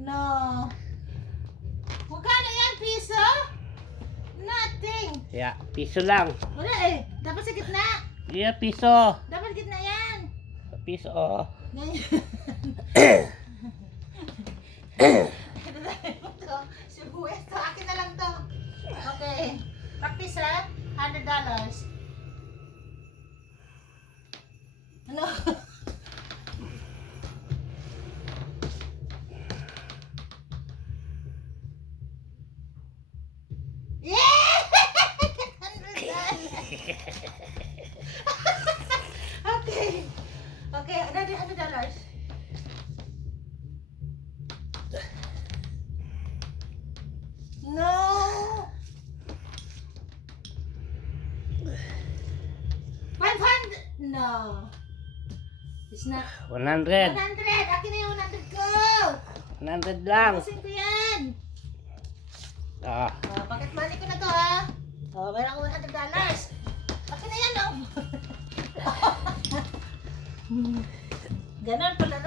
No. Magkano yan? Piso? Nothing. Yeah, piso lang. Wala eh. Dapat sa gitna. Yeah, piso. Dapat gitna yan. Piso. Ito, sibuyas to. Akin na lang to. Okay. Practice ha? $100. Ano? Yeah! Okay. Okay, ready $100. No. 500. No. It's not 100. 100. Akin na yung 100 ko. 100 lang. Pusin ko yan. Ah, Pocket money ko na to ha. Meron ako $100. Akin na yan oh. Ganon pala